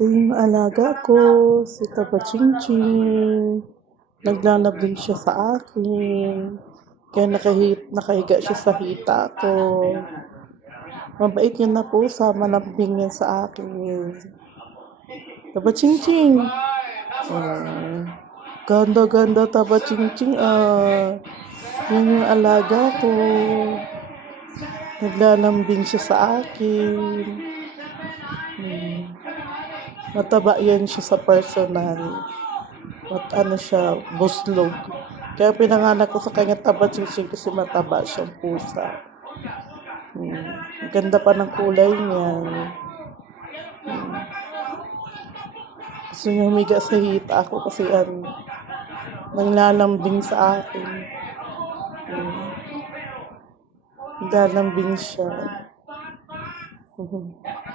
Ito yung alaga ko, si Taba Chingching. Naglalabing siya sa akin. Kaya nakahit, nakahiga siya sa hita ko. Mabait niya na po sa malambing niya sa akin. Taba Chingching. Oh, ganda-ganda Taba Chingching. Ah, yan yung alaga ko. Naglalambing siya sa akin. Hmm. Mataba yan siya sa personal. At ano siya, buslog. Kaya pinanganak ko sa kanya taba chinchin kasi mataba siyang pusa. Hmm. Ganda pa ng kulay niya. Hmm. Gusto niya humiga sa hita ako kasi ano, naglalambing sa akin. Hmm. Naglalambing siya.